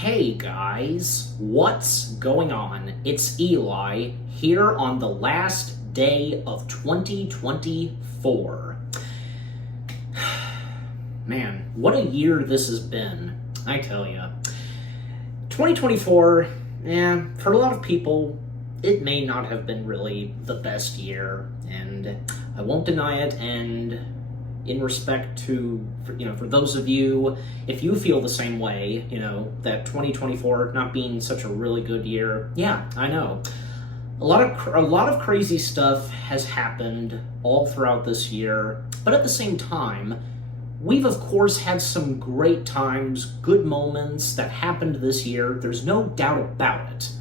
Hey guys, what's going on? It's Eli here on the last day of 2024. Man, what a year this has been, I tell ya. 2024, for a lot of people, it may not have been really the best year, and I won't deny it, and in respect to, for those of you, if you feel the same way, that 2024 not being such a really good year, yeah, I know. A lot of crazy stuff has happened all throughout this year, but at the same time, we've of course had some great times, good moments that happened this year, there's no doubt about it.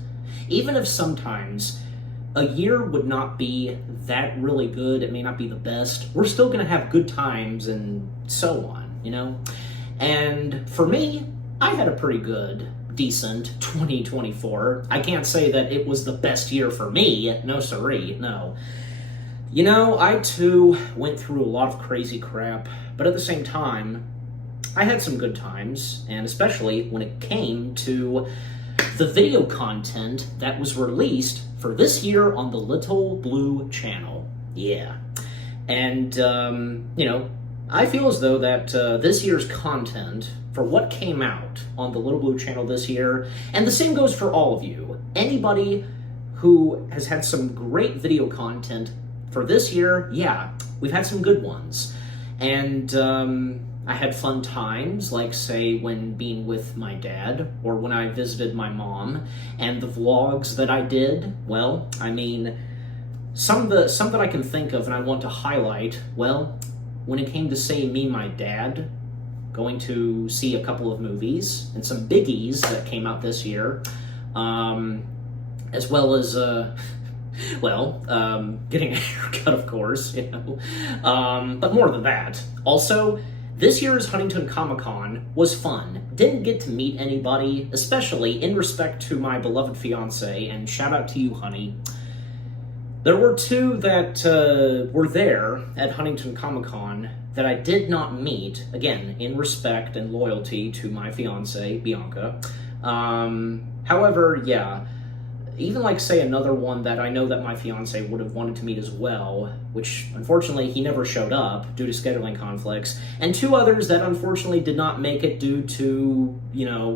Even if sometimes a year would not be that really good, it may not be the best, we're still going to have good times and so on, And for me, I had a pretty good, decent 2024. I can't say that it was the best year for me, no siree, no. I too went through a lot of crazy crap, but at the same time, I had some good times, and especially when it came to the video content that was released for this year on the Little Blue channel. Yeah. And, I feel as though that this year's content, for what came out on the Little Blue channel this year, and the same goes for all of you, anybody who has had some great video content for this year, yeah, we've had some good ones. And, I had fun times, like, say, when being with my dad, or when I visited my mom, and the vlogs that I did, well, I mean, some that I can think of and I want to highlight, well, when it came to, say, me and my dad going to see a couple of movies, and some biggies that came out this year, as well as, getting a haircut, of course, but more than that. Also, this year's Huntington Comic-Con was fun. Didn't get to meet anybody, especially in respect to my beloved fiance, and shout out to you, honey. There were two that were there at Huntington Comic-Con that I did not meet, again, in respect and loyalty to my fiance, Bianca. However, yeah, even like, say, another one that I know that my fiance would have wanted to meet as well, which unfortunately he never showed up due to scheduling conflicts, and two others that unfortunately did not make it due to,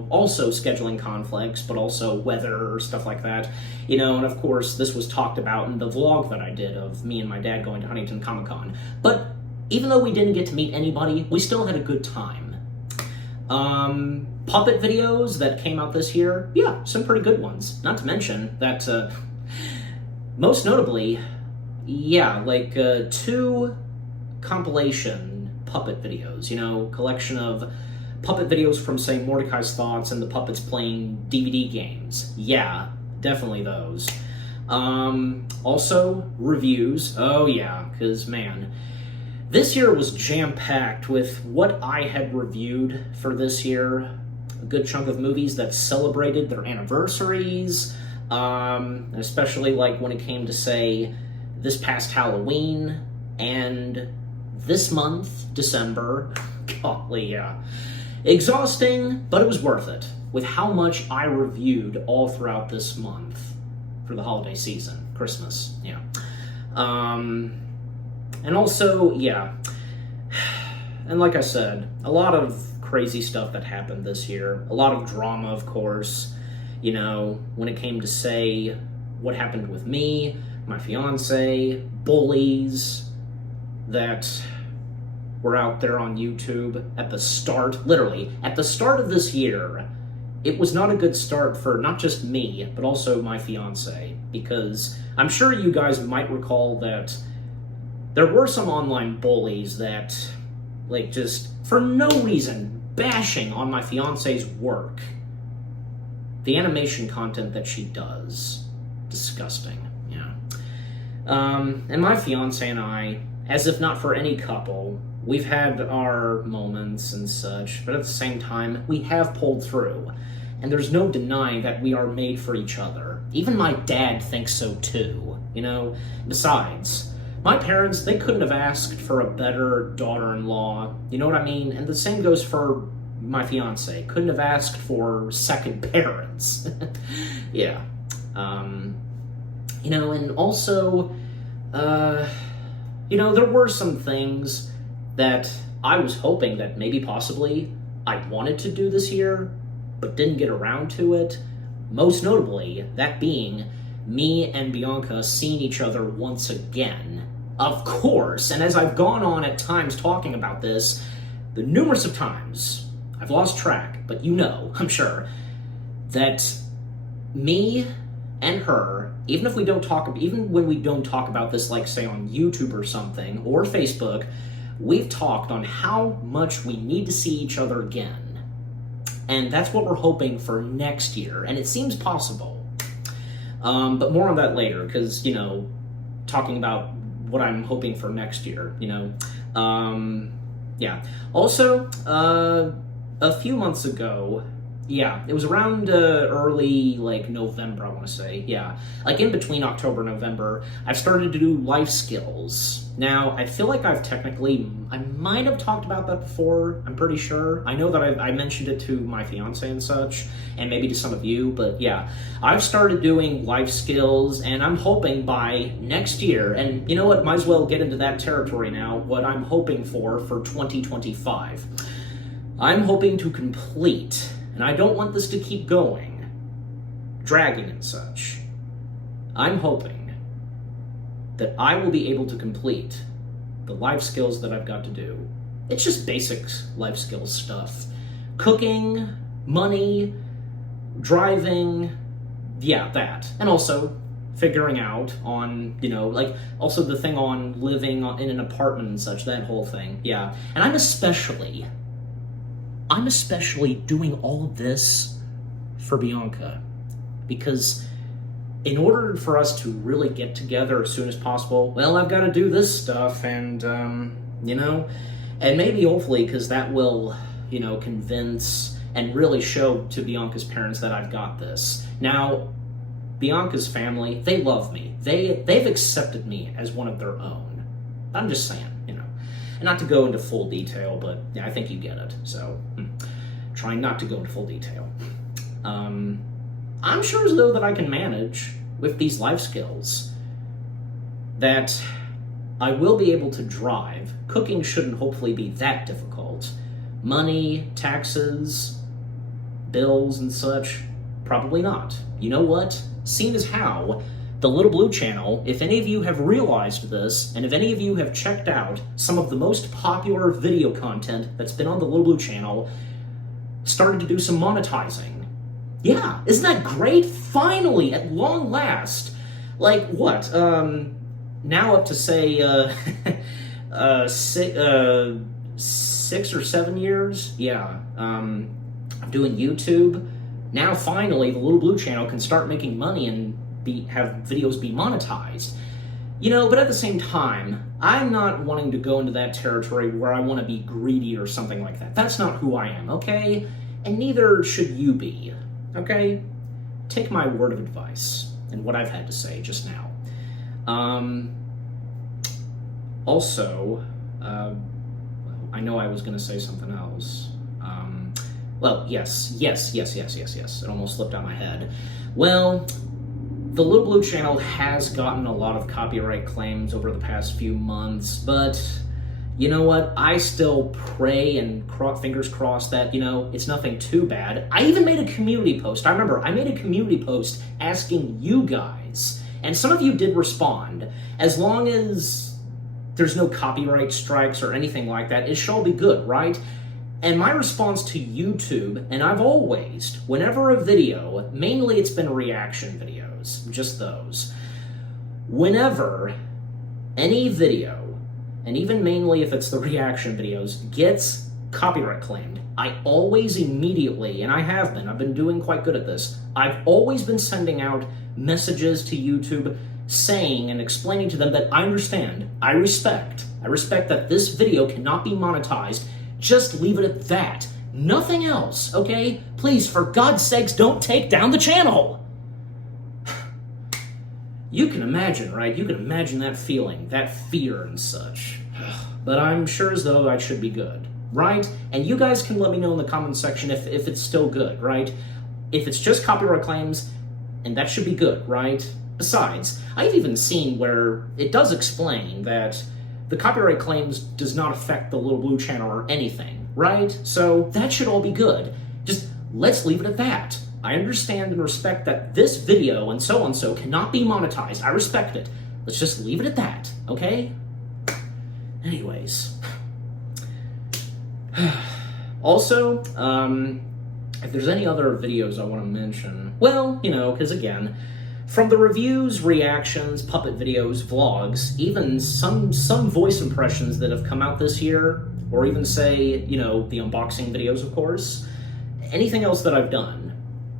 also scheduling conflicts, but also weather or stuff like that, and of course this was talked about in the vlog that I did of me and my dad going to Huntington Comic-Con. But even though we didn't get to meet anybody, we still had a good time. Puppet videos that came out this year, yeah, some pretty good ones. Not to mention that, most notably, yeah, like, two compilation puppet videos, collection of puppet videos from, say, Mordecai's Thoughts and the puppets playing DVD games. Yeah, definitely those. Also, reviews. Oh, yeah, because, man, this year was jam-packed with what I had reviewed for this year. A good chunk of movies that celebrated their anniversaries, especially like when it came to, say, this past Halloween and this month, December. Golly, yeah. Exhausting, but it was worth it, with how much I reviewed all throughout this month for the holiday season, Christmas, yeah. And also, yeah, and like I said, a lot of crazy stuff that happened this year, a lot of drama, of course, when it came to, say, what happened with me, my fiance, bullies that were out there on YouTube at the start, literally, at the start of this year. It was not a good start for not just me, but also my fiance, because I'm sure you guys might recall that there were some online bullies that, like, just for no reason, bashing on my fiance's work. The animation content that she does. Disgusting, yeah. And my fiance and I, as if not for any couple, we've had our moments and such, but at the same time, we have pulled through. And there's no denying that we are made for each other. Even my dad thinks so too, Besides, my parents, they couldn't have asked for a better daughter-in-law, you know what I mean? And the same goes for my fiance. Couldn't have asked for second parents. Yeah. You know, and also, you know, there were some things that I was hoping that maybe possibly I wanted to do this year, but didn't get around to it. Most notably, that being me and Bianca seeing each other once again. Of course, and as I've gone on at times talking about this, the numerous of times, I've lost track, but you know, I'm sure, that me and her, even when we don't talk about this, like say on YouTube or something, or Facebook, we've talked on how much we need to see each other again. And that's what we're hoping for next year, and it seems possible. But more on that later, because, you know, talking about what I'm hoping for next year, you know. Yeah. Also, a few months ago, yeah, it was around early, like, November, I want to say, yeah. Like, in between October and November, I've started to do life skills. Now, I feel like I might have talked about that before, I'm pretty sure. I know that I mentioned it to my fiance and such, and maybe to some of you, but yeah. I've started doing life skills, and I'm hoping by next year, and you know what, might as well get into that territory now, what I'm hoping for 2025. I'm hoping to complete, and I don't want this to keep going, dragging and such. I'm hoping that I will be able to complete the life skills that I've got to do. It's just basic life skills stuff. Cooking, money, driving, yeah, that. And also figuring out on, you know, like, also the thing on living in an apartment and such, that whole thing, yeah. And I'm especially doing all of this for Bianca, because in order for us to really get together as soon as possible, well, I've got to do this stuff, and, you know, and maybe hopefully, because that will, you know, convince and really show to Bianca's parents that I've got this. Now, Bianca's family, they love me. They've accepted me as one of their own. I'm just saying, you know. And not to go into full detail, but yeah, I think you get it. So, trying not to go into full detail. I'm sure as though that I can manage with these life skills, that I will be able to drive. Cooking shouldn't hopefully be that difficult. Money, taxes, bills and such, probably not. You know what? Seeing as how the Little Blue Channel, if any of you have realized this, and if any of you have checked out some of the most popular video content that's been on the Little Blue Channel, started to do some monetizing. Yeah, isn't that great? Finally, at long last. Like, what? Now up to, say, 6 or 7 years? Yeah. I'm doing YouTube. Now, finally, the Little Blue Channel can start making money and have videos be monetized. You know, but at the same time, I'm not wanting to go into that territory where I want to be greedy or something like that. That's not who I am, okay? And neither should you be. Okay? Take my word of advice and what I've had to say just now. Also, I know I was going to say something else. Well, yes. It almost slipped out my head. Well, the Little Blue Channel has gotten a lot of copyright claims over the past few months, but you know what? I still pray and fingers crossed that, you know, it's nothing too bad. I even made a community post. I remember I made a community post asking you guys, and some of you did respond. As long as there's no copyright strikes or anything like that, it shall be good, right? And my response to YouTube, and I've always, whenever a video, mainly it's been reaction videos, just those, whenever any video, and even mainly if it's the reaction videos, gets copyright claimed, I always immediately, and I've been doing quite good at this, I've always been sending out messages to YouTube saying and explaining to them that I understand, I respect that this video cannot be monetized, just leave it at that. Nothing else, okay? Please, for God's sakes, don't take down the channel! You can imagine, right? You can imagine that feeling, that fear and such. But I'm sure as though I should be good. right? And you guys can let me know in the comment section if it's still good, right? If it's just copyright claims, and that should be good, right? Besides, I've even seen where it does explain that the copyright claims does not affect the Little Blue channel or anything, right? So that should all be good. Just let's leave it at that. I understand and respect that this video and so cannot be monetized. I respect it. Let's just leave it at that, okay? Anyways. Also, if there's any other videos I want to mention, well, you know, because again, from the reviews, reactions, puppet videos, vlogs, even some voice impressions that have come out this year, or even say, you know, the unboxing videos, of course, anything else that I've done,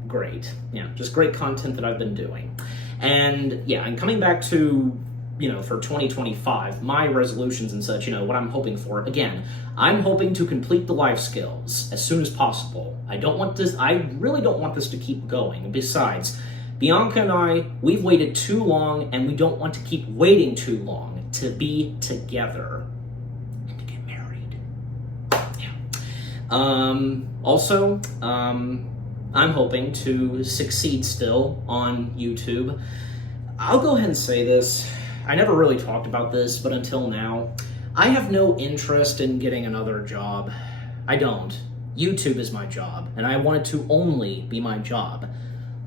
great. Yeah, just great content that I've been doing. And yeah, and coming back to, you know, for 2025, my resolutions and such, you know, what I'm hoping for, again, I'm hoping to complete the life skills as soon as possible. I really don't want this to keep going. Besides, Bianca and I, we've waited too long, and we don't want to keep waiting too long to be together and to get married. Yeah. Also, I'm hoping to succeed still on YouTube. I'll go ahead and say this. I never really talked about this, but until now, I have no interest in getting another job. I don't. YouTube is my job, and I want it to only be my job.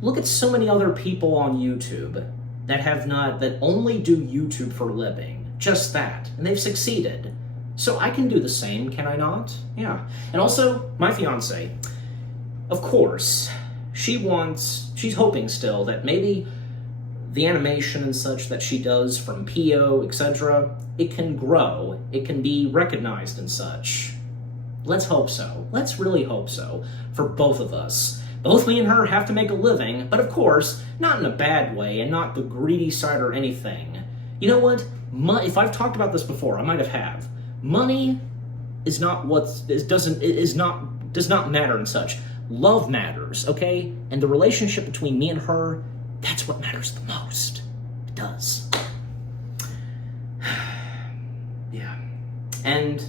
Look at so many other people on YouTube that only do YouTube for a living. Just that. And they've succeeded. So I can do the same, can I not? Yeah. And also, my fiance. Of course, she's hoping still that maybe the animation and such that she does from Pio, etc., it can grow. It can be recognized and such. Let's hope so. Let's really hope so. For both of us. Both me and her have to make a living, but of course, not in a bad way and not the greedy side or anything. You know what? If I've talked about this before, I might have. Money is not does not matter and such. Love matters, okay? And the relationship between me and her, that's what matters the most. It does. Yeah. And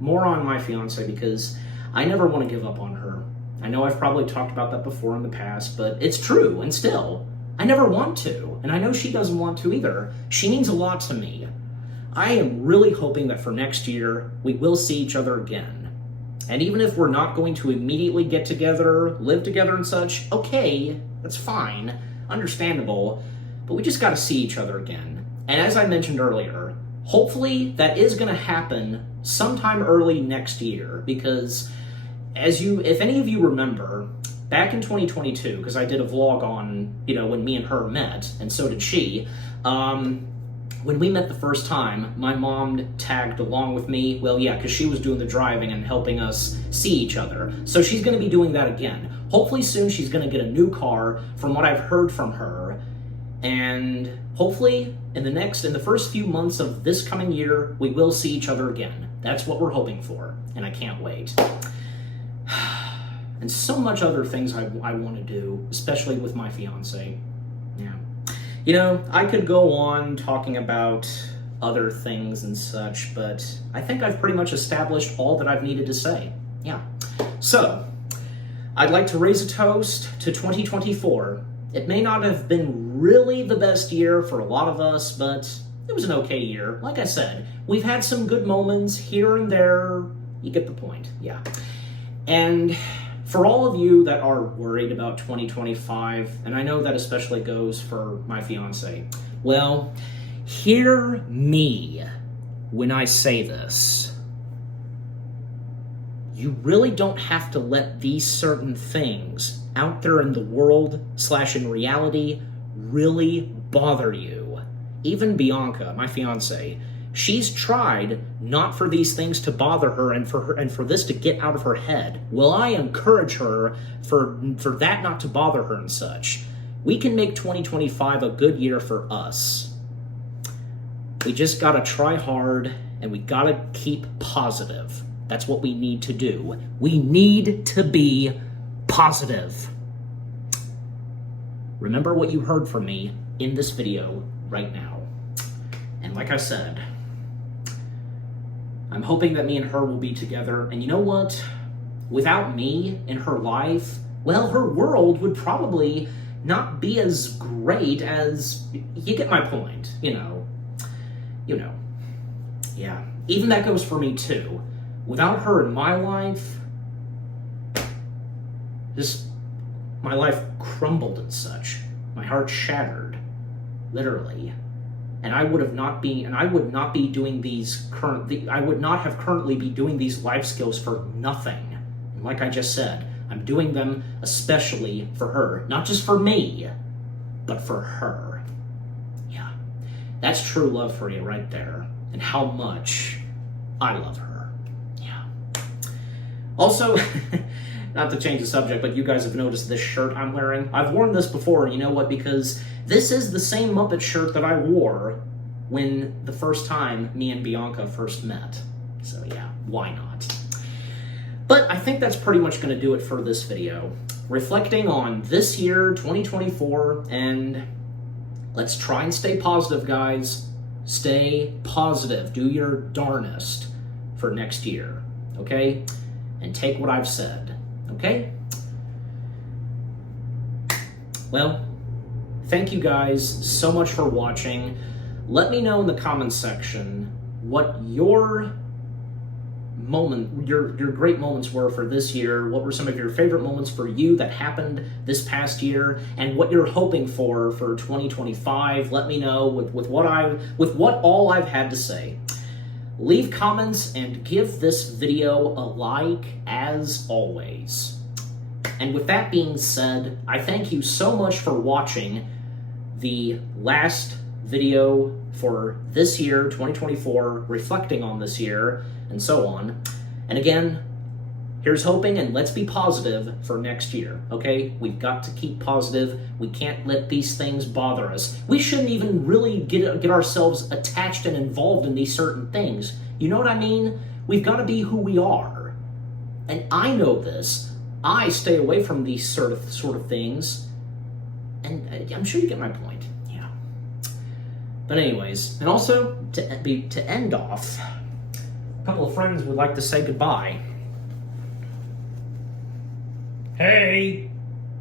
more on my fiance, because I never want to give up on her. I know I've probably talked about that before in the past, but it's true, and still, I never want to, and I know she doesn't want to either. She means a lot to me. I am really hoping that for next year, we will see each other again. And even if we're not going to immediately get together, live together and such, okay, that's fine, understandable, but we just gotta see each other again. And as I mentioned earlier, hopefully that is gonna happen sometime early next year, because if any of you remember, back in 2022, because I did a vlog on, you know, when me and her met, and so did she, when we met the first time, my mom tagged along with me, well, yeah, because she was doing the driving and helping us see each other. So she's going to be doing that again. Hopefully soon she's going to get a new car, from what I've heard from her, and hopefully in the first few months of this coming year, we will see each other again. That's what we're hoping for, and I can't wait. And so much other things I want to do, especially with my fiance. Yeah. You know, I could go on talking about other things and such, but I think I've pretty much established all that I've needed to say. Yeah. So, I'd like to raise a toast to 2024. It may not have been really the best year for a lot of us, but it was an okay year. Like I said, we've had some good moments here and there. You get the point. Yeah. And for all of you that are worried about 2025, and I know that especially goes for my fiance, well, hear me when I say this. You really don't have to let these certain things out there in the world / in reality really bother you. Even Bianca, my fiance, she's tried not for these things to bother her and for this to get out of her head. Well, I encourage her for that not to bother her and such. We can make 2025 a good year for us. We just gotta try hard, and we gotta keep positive. That's what we need to do. We need to be positive. Remember what you heard from me in this video right now. And like I said, I'm hoping that me and her will be together. And you know what? Without me in her life, well, her world would probably not be as great as... You get my point, you know. Yeah. Even that goes for me, too. Without her in my life, my life crumbled and such. My heart shattered, literally. And I would not be doing these I would not have currently be doing these life skills for nothing. And like I just said, I'm doing them especially for her. Not just for me, but for her. Yeah. That's true love for you right there. And how much I love her. Yeah. Also, not to change the subject, but you guys have noticed this shirt I'm wearing. I've worn this before, and you know what? Because this is the same Muppet shirt that I wore when the first time me and Bianca first met. So yeah, why not? But I think that's pretty much going to do it for this video. Reflecting on this year, 2024, and let's try and stay positive, guys. Stay positive. Do your darnest for next year, okay? And take what I've said, okay? Well, thank you guys so much for watching. Let me know in the comments section what your great moments were for this year. What were some of your favorite moments for you that happened this past year, and what you're hoping for 2025. Let me know with what all I've had to say. Leave comments and give this video a like as always. And with that being said, I thank you so much for watching the last video for this year, 2024, reflecting on this year, and so on. And again, here's hoping, and let's be positive for next year, okay? We've got to keep positive. We can't let these things bother us. We shouldn't even really get ourselves attached and involved in these certain things. You know what I mean? We've got to be who we are. And I know this. I stay away from these sort of things. And I'm sure you get my point. Yeah. But anyways, and also, to end off, a couple of friends would like to say goodbye. Hey,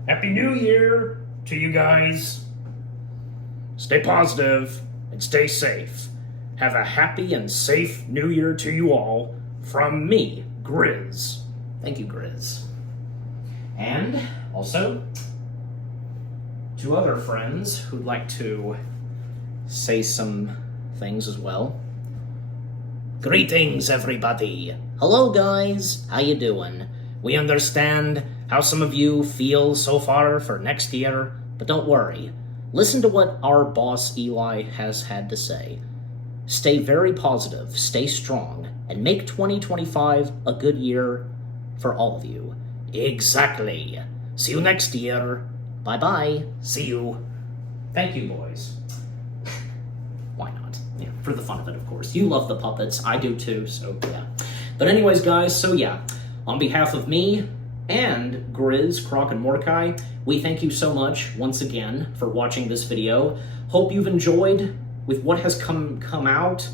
Happy New Year to you guys. Stay positive and stay safe. Have a happy and safe New Year to you all from me, Grizz. Thank you, Grizz. And also, to other friends who'd like to say some things as well. Greetings, everybody. Hello, guys. How you doing? We understand how some of you feel so far for next year, but don't worry. Listen to what our boss Eli has had to say. Stay very positive, stay strong, and make 2025 a good year for all of you. Exactly. See you next year. Bye-bye. See you. Thank you, boys. Why not? Yeah, for the fun of it, of course. You love the puppets. I do too, so yeah. But anyways, guys, so yeah. On behalf of me and Grizz, Croc, and Mordecai, we thank you so much, once again, for watching this video. Hope you've enjoyed with what has come out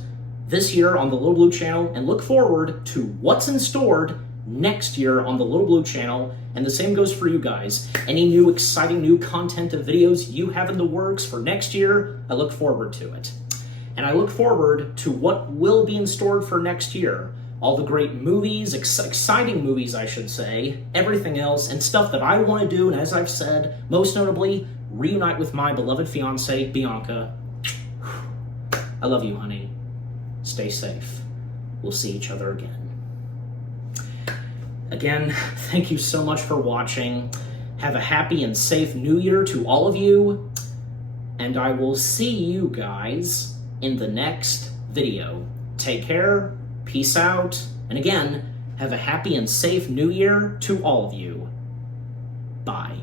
this year on the Little Blue channel, and look forward to what's in store next year on the Little Blue channel, and the same goes for you guys. Any new exciting new content and videos you have in the works for next year, I look forward to it. And I look forward to what will be in store for next year. All the great movies, exciting movies I should say, everything else, and stuff that I want to do, and as I've said, most notably, reunite with my beloved fiancée, Bianca. I love you, honey. Stay safe. We'll see each other again. Again, thank you so much for watching. Have a happy and safe New Year to all of you. And I will see you guys in the next video. Take care, peace out, and again, have a happy and safe New Year to all of you. Bye.